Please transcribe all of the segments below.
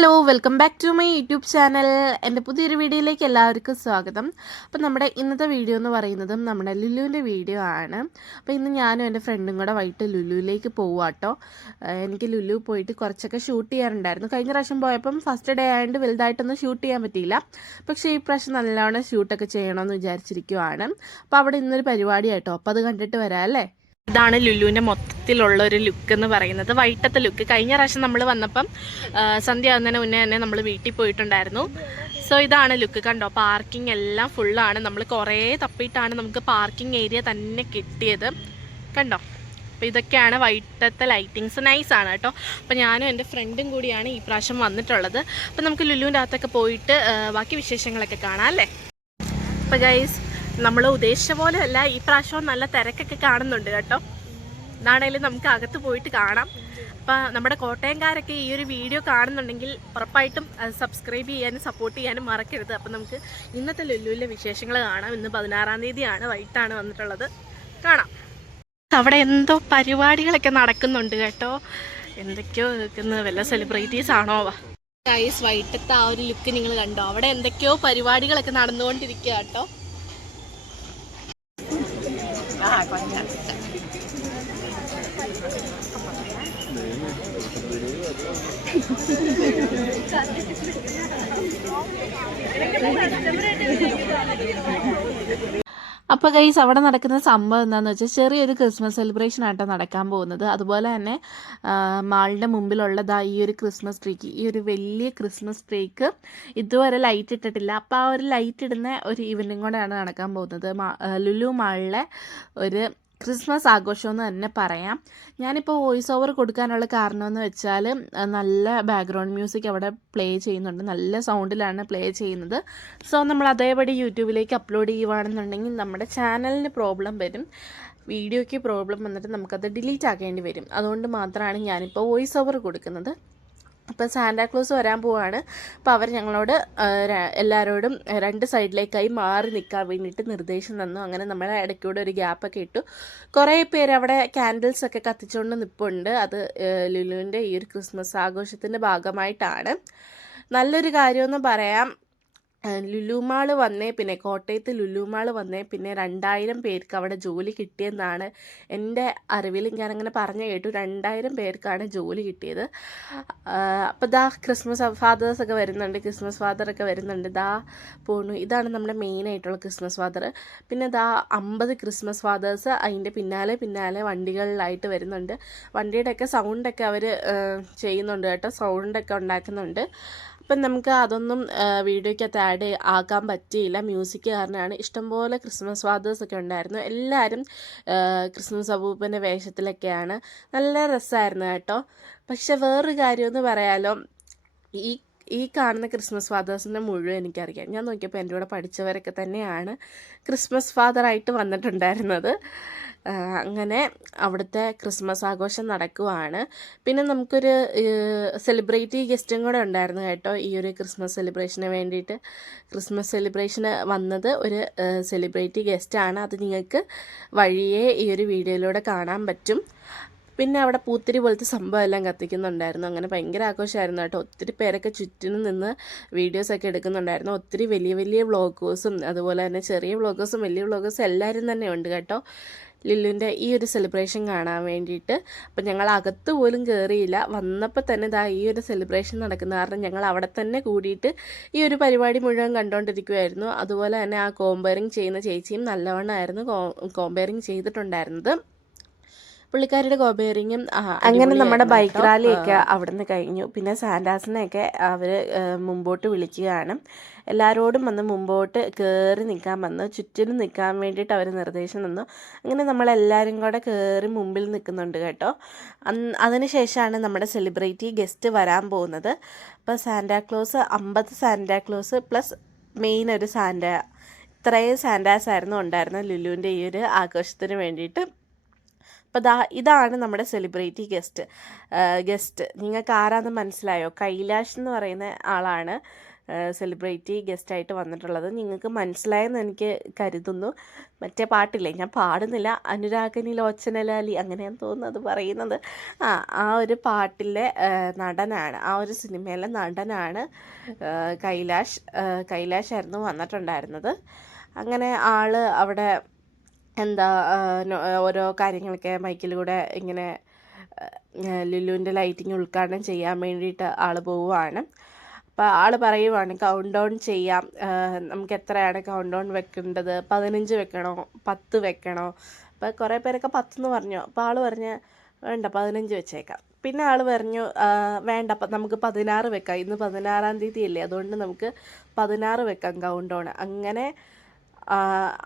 Hello welcome back to my YouTube channel. എന്റെ പുതിയൊരു വീഡിയോയിലേക്ക് എല്ലാവർക്കും സ്വാഗതം. അപ്പം നമ്മുടെ ഇന്നത്തെ വീഡിയോ എന്ന് പറയുന്നത് നമ്മുടെ ലുലുവിന്റെ വീഡിയോ ആണ്. അപ്പോൾ ഇന്ന് ഞാനും എന്റെ ഫ്രണ്ടും കൂടെ വൈകിട്ട് ലുലുവിലേക്ക് പോവാട്ടോ എനിക്ക് ലുലു പോയിട്ട് കുറച്ചൊക്കെ ഷൂട്ട് ചെയ്യാറുണ്ടായിരുന്നു കഴിഞ്ഞ പ്രാവശ്യം പോയപ്പം ഫസ്റ്റ് ഡേ ആയതുകൊണ്ട് വലുതായിട്ടൊന്നും ഷൂട്ട് ചെയ്യാൻ പറ്റിയില്ല. പക്ഷേ ഈ പ്രാവശ്യം നല്ലവണ്ണം ഷൂട്ടൊക്കെ ചെയ്യണമെന്ന് വിചാരിച്ചിരിക്കുവാണ്. അപ്പോൾ അവിടെ ഇന്നൊരു പരിപാടിയായിട്ടോ അപ്പോൾ അത് കണ്ടിട്ട് വരാം അല്ലേ? ഇതാണ് ലുലുവിന്റെ മൊത്തത്തിലുള്ള ഒരു ലുക്ക് എന്ന് പറയുന്നത് വൈകിട്ടത്തെ ലുക്ക്. കഴിഞ്ഞ പ്രാവശ്യം നമ്മൾ വന്നപ്പം സന്ധ്യ ആകുന്നതിന് മുന്നേ തന്നെ നമ്മൾ വീട്ടിൽ പോയിട്ടുണ്ടായിരുന്നു. സോ ഇതാണ് ലുക്ക് കണ്ടോ? പാർക്കിംഗ് എല്ലാം ഫുള്ളാണ്. നമ്മൾ കുറേ തപ്പിയിട്ടാണ് നമുക്ക് പാർക്കിംഗ് ഏരിയ തന്നെ കിട്ടിയത്. കണ്ടോ? അപ്പോൾ ഇതൊക്കെയാണ് വൈകിട്ടത്തെ ലൈറ്റിങ്സ് നൈസാണ് കേട്ടോ. അപ്പോൾ ഞാനും എന്റെ ഫ്രണ്ടും കൂടിയാണ് ഈ പ്രാവശ്യം വന്നിട്ടുള്ളത്. അപ്പോൾ നമുക്ക് ലുലുവിന്റെ അകത്തൊക്കെ പോയിട്ട് ബാക്കി വിശേഷങ്ങളൊക്കെ കാണാം അല്ലേ? അപ്പോൾ ഗൈസ് നമ്മൾ ഉദ്ദേശിച്ച പോലെയല്ല ഈ പ്രാവശ്യം നല്ല തിരക്കൊക്കെ കാണുന്നുണ്ട് കേട്ടോ. ഇതാണേലും നമുക്ക് അകത്ത് പോയിട്ട് കാണാം. അപ്പം നമ്മുടെ കോട്ടയംകാരൊക്കെ ഈ ഒരു വീഡിയോ കാണുന്നുണ്ടെങ്കിൽ ഉറപ്പായിട്ടും സബ്സ്ക്രൈബ് ചെയ്യാനും സപ്പോർട്ട് ചെയ്യാനും മറക്കരുത്. അപ്പം നമുക്ക് ഇന്നത്തെ ലുല്ലുവിലെ വിശേഷങ്ങൾ കാണാം. ഇന്ന് പതിനാറാം തീയതിയാണ് വൈകിട്ടാണ് വന്നിട്ടുള്ളത്. കാണാം. അവിടെ എന്തോ പരിപാടികളൊക്കെ നടക്കുന്നുണ്ട് കേട്ടോ. എന്തൊക്കെയോ നിൽക്കുന്ന വല്ല സെലിബ്രിറ്റീസ് ആണോ? ഗൈസ് വൈകിട്ടത്തെ ആ ഒരു ലുക്ക് നിങ്ങൾ കണ്ടോ? അവിടെ എന്തൊക്കെയോ പരിപാടികളൊക്കെ നടന്നുകൊണ്ടിരിക്കുക കേട്ടോ. അപ്പോൾ ഗൈസ് അവിടെ നടക്കുന്ന സംഭവം എന്താണെന്ന് വെച്ചാൽ ചെറിയൊരു ക്രിസ്മസ് സെലിബ്രേഷൻ ആയിട്ടാണ് നടക്കാൻ പോകുന്നത്. അതുപോലെ തന്നെ മാളിന്റെ മുമ്പിലുള്ളതാ ഈ ഒരു ക്രിസ്മസ് ട്രീക്ക് ഈ ഒരു വലിയ ക്രിസ്മസ് ട്രീക്ക് ഇതുവരെ ലൈറ്റ് ഇട്ടിട്ടില്ല. അപ്പോൾ ആ ഒരു ലൈറ്റ് ഇടുന്ന ഒരു ഈവനിങ് കൂടെയാണ് നടക്കാൻ പോകുന്നത്. ലുലു മാളിലെ ഒരു ക്രിസ്മസ് ആഘോഷം എന്ന് തന്നെ പറയാം. ഞാനിപ്പോൾ വോയിസ് ഓവർ കൊടുക്കാനുള്ള കാരണം എന്ന് വെച്ചാൽ നല്ല ബാക്ക്ഗ്രൗണ്ട് മ്യൂസിക് അവിടെ പ്ലേ ചെയ്യുന്നുണ്ട്. നല്ല സൗണ്ടിലാണ് പ്ലേ ചെയ്യുന്നത്. സോ നമ്മൾ അതേപടി യൂട്യൂബിലേക്ക് അപ്ലോഡ് ചെയ്യുവാണെന്നുണ്ടെങ്കിൽ നമ്മുടെ ചാനലിന് പ്രോബ്ലം വരും. വീഡിയോയ്ക്ക് പ്രോബ്ലം വന്നിട്ട് നമുക്കത് ഡിലീറ്റ് ആക്കേണ്ടി വരും. അതുകൊണ്ട് മാത്രമാണ് ഞാനിപ്പോൾ വോയിസ് ഓവർ കൊടുക്കുന്നത്. അപ്പോൾ സാന്റാക്ലോസ് വരാൻ പോവാണ്. അപ്പോൾ അവർ ഞങ്ങളോട് എല്ലാവരോടും രണ്ട് സൈഡിലേക്കായി മാറി നിൽക്കാൻ വേണ്ടിയിട്ട് നിർദ്ദേശം തന്നു. അങ്ങനെ നമ്മളെ ഇടയ്ക്കൂടെ ഒരു ഗ്യാപ്പൊക്കെ ഇട്ടു. കുറേ പേര് അവിടെ ക്യാൻഡിൽസ് ഒക്കെ കത്തിച്ചുകൊണ്ട് നിൽപ്പുണ്ട് അത് ലുലുവിന്റെ ഈ ഒരു ക്രിസ്മസ് ആഘോഷത്തിന്റെ ഭാഗമായിട്ടാണ്. നല്ലൊരു കാര്യമെന്ന് പറയാം. ലുലുമാൾ വന്നേ പിന്നെ കോട്ടയത്ത് ലുലുമാൾ വന്നേ പിന്നെ രണ്ടായിരം പേർക്ക് അവിടെ ജോലി കിട്ടിയെന്നാണ് എന്റെ അറിവിൽ ഞാനങ്ങനെ പറഞ്ഞു കേട്ടു. രണ്ടായിരം പേർക്കാണ് ജോലി കിട്ടിയത്. അപ്പോൾ ദാ ക്രിസ്മസ് ഫാദേഴ്സ് ഒക്കെ വരുന്നുണ്ട് ക്രിസ്മസ് ഫാദറൊക്കെ വരുന്നുണ്ട്. ദാ പോണു. ഇതാണ് നമ്മുടെ മെയിനായിട്ടുള്ള ക്രിസ്മസ് ഫാദർ. പിന്നെ ദാ അമ്പത് ക്രിസ്മസ് ഫാദേഴ്സ് അതിന്റെ പിന്നാലെ പിന്നാലെ വണ്ടികളിലായിട്ട് വരുന്നുണ്ട്. വണ്ടിയുടെയൊക്കെ സൗണ്ടൊക്കെ അവർ ചെയ്യുന്നുണ്ട് കേട്ടോ. സൗണ്ടൊക്കെ ഉണ്ടാക്കുന്നുണ്ട്. അപ്പം നമുക്ക് അതൊന്നും വീഡിയോയ്ക്കകത്ത് ആഡ് ആക്കാൻ പറ്റിയില്ല. മ്യൂസിക് കാരണമാണ് ഇഷ്ടംപോലെ ക്രിസ്മസ് ഫാദേഴ്സ് ഒക്കെ ഉണ്ടായിരുന്നു. എല്ലാവരും ക്രിസ്മസ് അപൂപ്പന്റെ വേഷത്തിലൊക്കെയാണ്. നല്ല രസമായിരുന്നു കേട്ടോ. പക്ഷെ വേറൊരു കാര്യമെന്ന് പറയാലോ ഈ ഈ കാണുന്ന ക്രിസ്മസ് ഫാദേഴ്സിന്റെ മുഴുവൻ എനിക്കറിയാം. ഞാൻ നോക്കിയപ്പോൾ എന്റെ കൂടെ പഠിച്ചവരൊക്കെ തന്നെയാണ് ക്രിസ്മസ് ഫാദറായിട്ട് വന്നിട്ടുണ്ടായിരുന്നത്. അങ്ങനെ അവിടുത്തെ ക്രിസ്മസ് ആഘോഷം നടക്കുവാണ്. പിന്നെ നമുക്കൊരു സെലിബ്രിറ്റി ഗസ്റ്റും കൂടെ ഉണ്ടായിരുന്നു കേട്ടോ ഈ ഒരു ക്രിസ്മസ് സെലിബ്രേഷന് വേണ്ടിയിട്ട്. ക്രിസ്മസ് സെലിബ്രേഷന് വന്നത് ഒരു സെലിബ്രിറ്റി ഗസ്റ്റാണ്. അത് നിങ്ങൾക്ക് വഴിയേ ഈ ഒരു വീഡിയോയിലൂടെ കാണാൻ പറ്റും. പിന്നെ അവിടെ പൂത്തിരി പോലത്തെ സംഭവം എല്ലാം കത്തിക്കുന്നുണ്ടായിരുന്നു. അങ്ങനെ ഭയങ്കര ആഘോഷമായിരുന്നു കേട്ടോ. ഒത്തിരി പേരൊക്കെ ചുറ്റിനും നിന്ന് വീഡിയോസൊക്കെ എടുക്കുന്നുണ്ടായിരുന്നു. ഒത്തിരി വലിയ വലിയ വ്ളോഗേഴ്സും അതുപോലെ തന്നെ ചെറിയ വ്ളോഗേഴ്സും വലിയ വ്ളോഗേഴ്സും എല്ലാവരും തന്നെ ഉണ്ട് കേട്ടോ. ലില്ലുവിന്റെ ഈ ഒരു സെലിബ്രേഷൻ കാണാൻ വേണ്ടിയിട്ട്. അപ്പം ഞങ്ങൾ അകത്ത് പോലും കയറിയില്ല വന്നപ്പോൾ തന്നെ ഇതാ ഈ ഒരു സെലിബ്രേഷൻ നടക്കുന്ന കാരണം ഞങ്ങൾ അവിടെ തന്നെ കൂടിയിട്ട് ഈ ഒരു പരിപാടി മുഴുവൻ കണ്ടുകൊണ്ടിരിക്കുമായിരുന്നു അതുപോലെ തന്നെ ആ കോമ്പയറിങ് ചെയ്യുന്ന ചേച്ചിയും നല്ലവണ്ണമായിരുന്നു കോമ്പയറിങ് ചെയ്തിട്ടുണ്ടായിരുന്നത്. പുള്ളിക്കാരുടെ കോബേറിങ്ങും അങ്ങനെ നമ്മുടെ ബൈക്ക് റാലിയൊക്കെ അവിടെ നിന്ന് കഴിഞ്ഞു. പിന്നെ സാന്റാസിനെയൊക്കെ അവർ മുമ്പോട്ട് വിളിക്കുകയാണ്. എല്ലാവരോടും വന്ന് മുമ്പോട്ട് കയറി നിൽക്കാൻ വന്നു. ചുറ്റിനും നിൽക്കാൻ വേണ്ടിയിട്ട് അവർ നിർദ്ദേശം തന്നു. അങ്ങനെ നമ്മളെല്ലാവരും കൂടെ കയറി മുമ്പിൽ നിൽക്കുന്നുണ്ട് കേട്ടോ. അതിനുശേഷമാണ് നമ്മുടെ സെലിബ്രിറ്റി ഗസ്റ്റ് വരാൻ പോകുന്നത്. അപ്പോൾ സാന്റാക്ലോസ് അമ്പത് സാന്റാക്ലോസ് പ്ലസ് മെയിൻ ഒരു സാന്റ ഇത്രയും സാന്റാസ് ആയിരുന്നു ഉണ്ടായിരുന്നത് ലുലുവിന്റെ ഈ ഒരു ആഘോഷത്തിന് വേണ്ടിയിട്ട്. അപ്പോൾ ദാ ഇതാണ് നമ്മുടെ സെലിബ്രിറ്റി ഗസ്റ്റ് ഗസ്റ്റ് നിങ്ങൾക്ക് ആരാന്ന് മനസ്സിലായോ? കൈലാഷ് എന്ന് പറയുന്ന ആളാണ് സെലിബ്രിറ്റി ഗസ്റ്റായിട്ട് വന്നിട്ടുള്ളത്. നിങ്ങൾക്ക് മനസ്സിലായെന്ന് എനിക്ക് കരുതുന്നു. മറ്റേ പാട്ടില്ലേ? ഞാൻ പാടുന്നില്ല. അനുരാഗനി ലോച്ചനലാലി അങ്ങനെയാന്ന് തോന്നുന്നത് പറയുന്നത്. ആ ആ ഒരു പാട്ടിലെ നടനാണ് ആ ഒരു സിനിമയിലെ നടനാണ് കൈലാഷ്. കൈലാഷായിരുന്നു വന്നിട്ടുണ്ടായിരുന്നത്. അങ്ങനെ ആൾ അവിടെ എന്താ ഓരോ കാര്യങ്ങളൊക്കെ മൈക്കിലൂടെ ഇങ്ങനെ ലുലുവിന്റെ ലൈറ്റിംഗ് ഉദ്ഘാടനം ചെയ്യാൻ വേണ്ടിയിട്ട് ആൾ പോവുകയാണ് അപ്പോൾ ആൾ പറയുവാണ് കൗണ്ട് ഡൗൺ ചെയ്യാം. നമുക്ക് എത്രയാണ് കൗണ്ട് ഡൗൺ വെക്കേണ്ടത്? പതിനഞ്ച് വെക്കണോ? പത്ത് വെക്കണോ? അപ്പോൾ കുറേ പേരൊക്കെ പത്തെന്ന് പറഞ്ഞു. അപ്പോൾ ആൾ പറഞ്ഞ് വേണ്ട പതിനഞ്ച് വെച്ചേക്കാം. പിന്നെ ആൾ പറഞ്ഞു വേണ്ട നമുക്ക് പതിനാറ് വെക്കാം. ഇന്ന് പതിനാറാം തീയതി അല്ലേ അതുകൊണ്ട് നമുക്ക് പതിനാറ് വെക്കാം കൗണ്ട് ഡൗൺ അങ്ങനെ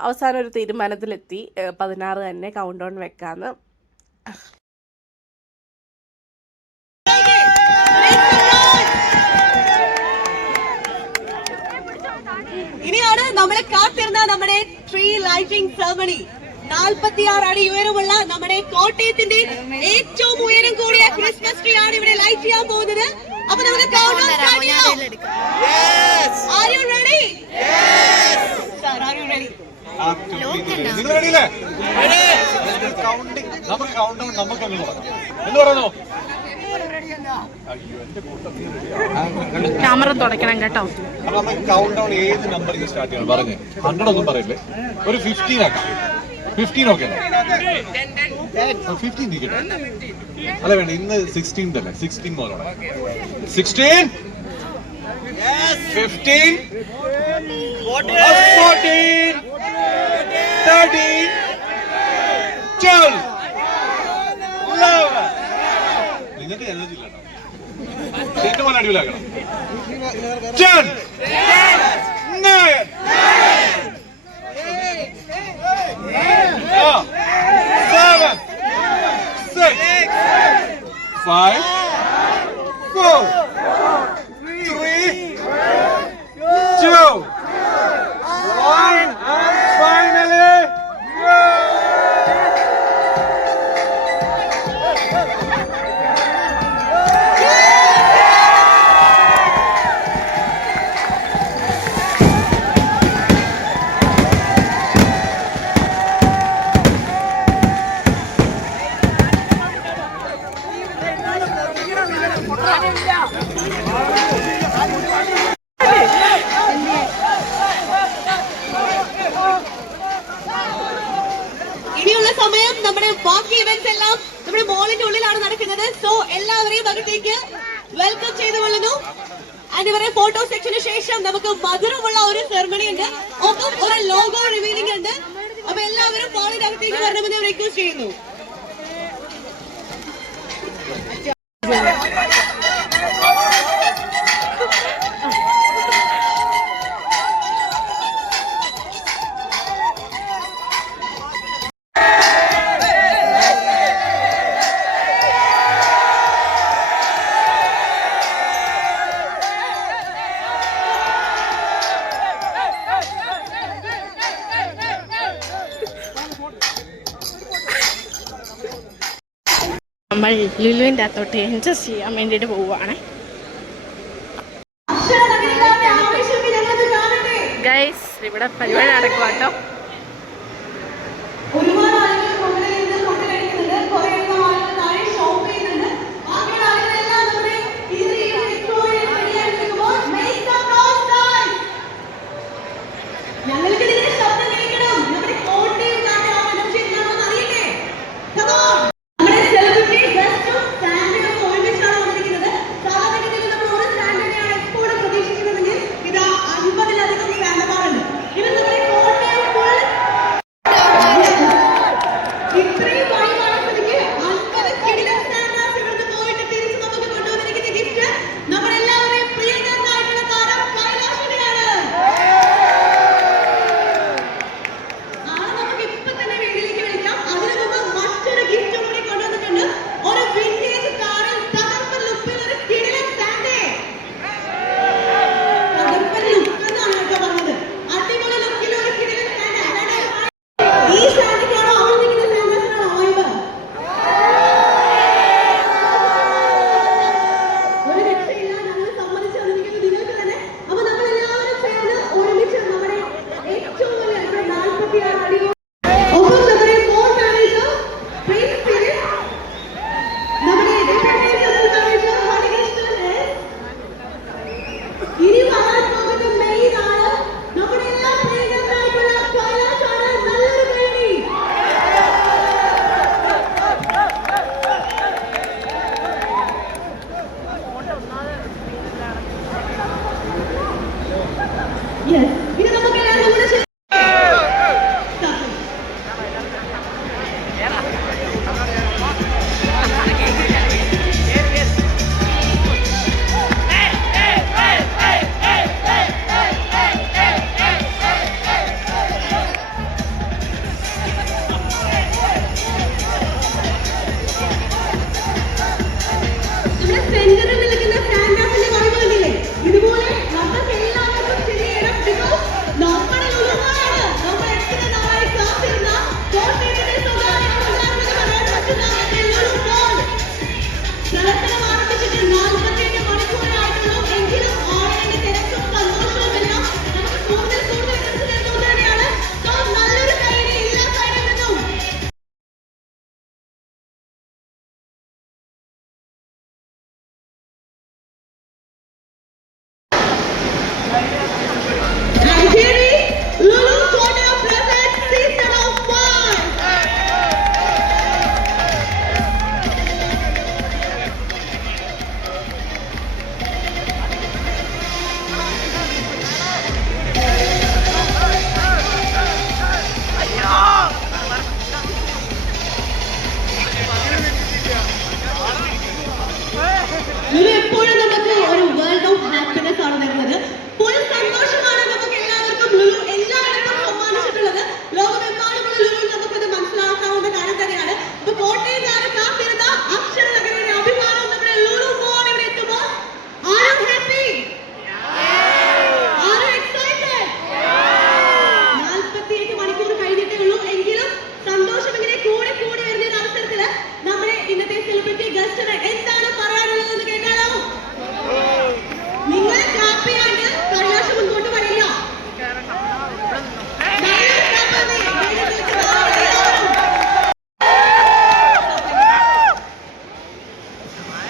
അവസാനം ഒരു തീരുമാനത്തിലെത്തി. പതിനാറ് തന്നെ കൗണ്ട് ഡൗൺ വെക്കാമെന്ന് ഇനിയാണ് നമ്മളെ കാത്തിരുന്ന നമ്മുടെ ട്രീ ലൈറ്റിംഗ് സെറമണി നാൽപ്പത്തിയാറ് അടി ഉയരമുള്ള നമ്മുടെ കോട്ടയത്തിന്റെ ഏറ്റവും ഉയരം കൂടിയ ക്രിസ്മസ് ട്രീ ആണ് ഇവിടെ ലൈറ്റ് ചെയ്യാൻ പോകുന്നത്. അപ്പൊ നമുക്ക് നിങ്ങൾ റെഡിയില്ലേ കൗണ്ടിങ് നമുക്ക് കൗണ്ട് നമുക്ക് അങ്ങ് തുടങ്ങാം എന്ന് പറയുന്നു? ക്യാമറ തുടയ്ക്കണം കേട്ടോ. അപ്പൊ നമ്മൾ കൗണ്ട് ഡൗൺ ഏത് നമ്പറിൽ സ്റ്റാർട്ട് ചെയ്യണം? പറഞ്ഞേ. ഹൺഡ്രഡ് ഒന്നും പറയില്ലേ? ഒരു ഫിഫ്റ്റീൻ ആക്കാം. ഫിഫ്റ്റീൻ ഓക്കെ ഫിഫ്റ്റീൻ ഇരിക്കട്ടെ. അല്ല വേണ്ട ഇന്ന് സിക്സ്റ്റീൻ തന്നെ sixteen മുതലോടെ sixteen fifteen fourteen thirteen twelve eleven നിങ്ങൾക്ക് എനർജി ഇല്ല ഏറ്റവും നല്ല അടിപൊളിയാക്കണം ten nine seven six five ഇനിയുള്ള സമയം നമ്മുടെ ബാക്കി ഇവന്റ്സ് എല്ലാം നമ്മുടെ മോളിന്റെ ഉള്ളിലാണ് നടക്കുന്നത്. സോ എല്ലാവരെയും അകത്തേക്ക് വെൽക്കം ചെയ്തു കൊള്ളുന്നു. ആൻഡ് ഫോട്ടോ സെക്ഷന് ശേഷം നമുക്ക് മധുരമുള്ള ഒരു സെറമണി ഉണ്ട്. ഒപ്പം ഒരു ലോഗോ റിവീലിംഗ് ഉണ്ട്. അപ്പൊ എല്ലാവരും മോളിന്റെ അകത്തേക്ക് വരണമെന്ന് റിക്വസ്റ്റ് ചെയ്യുന്നു. Yeah. നമ്മൾ ലുലുവിന്റെ അകത്തോട്ട് എൻജോയ് ചെയ്യാൻ വേണ്ടിയിട്ട് പോവുകയാണ്. ഗൈസ് ഇവിടെ പരിപാടി നടക്കുക കേട്ടോ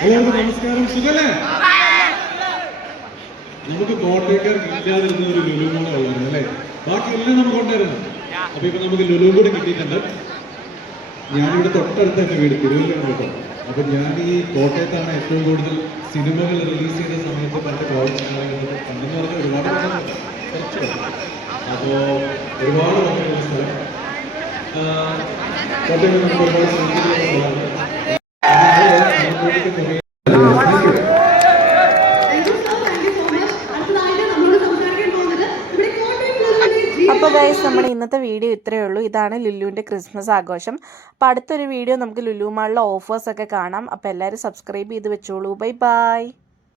എല്ലാവർക്കും നമസ്കാരം. സുഖല്ലേ? നമുക്ക് കോട്ടയക്കാർ ഇല്ലാതിരുന്ന ഒരു ലുലു കൂടെ ഉള്ളത് അല്ലേ? ബാക്കി എല്ലാം നമുക്ക് ഉണ്ടായിരുന്നു അപ്പൊ ഇപ്പൊ നമുക്ക് ലുലു കൂടെ കിട്ടിയിട്ടുണ്ട്. ഞാനിവിടെ തൊട്ടടുത്ത് എന്റെ വീട് തിരുവല്ലാണ് കേട്ടോ അപ്പൊ ഞാൻ ഈ കോട്ടയത്താണ് ഏറ്റവും കൂടുതൽ സിനിമകൾ റിലീസ് ചെയ്ത സമയത്ത് പല പ്രവർത്തനങ്ങളും കണ്ടെന്ന് പറഞ്ഞാൽ ഒരുപാട് അപ്പോ ഒരുപാട് സ്ഥലം. കോട്ടയം നമുക്ക് ഒരുപാട് അപ്പോൾ ഗൈസ് നമ്മുടെ ഇന്നത്തെ വീഡിയോ ഇത്രയേ ഉള്ളൂ. ഇതാണ് ലുലുവിന്റെ ക്രിസ്മസ് ആഘോഷം. അപ്പോൾ അടുത്തൊരു വീഡിയോ നമുക്ക് ലുലുമാളിലെ ഓഫേഴ്സൊക്കെ കാണാം. അപ്പോൾ എല്ലാവരും സബ്സ്ക്രൈബ് ചെയ്ത് വെച്ചോളൂ. Bye bye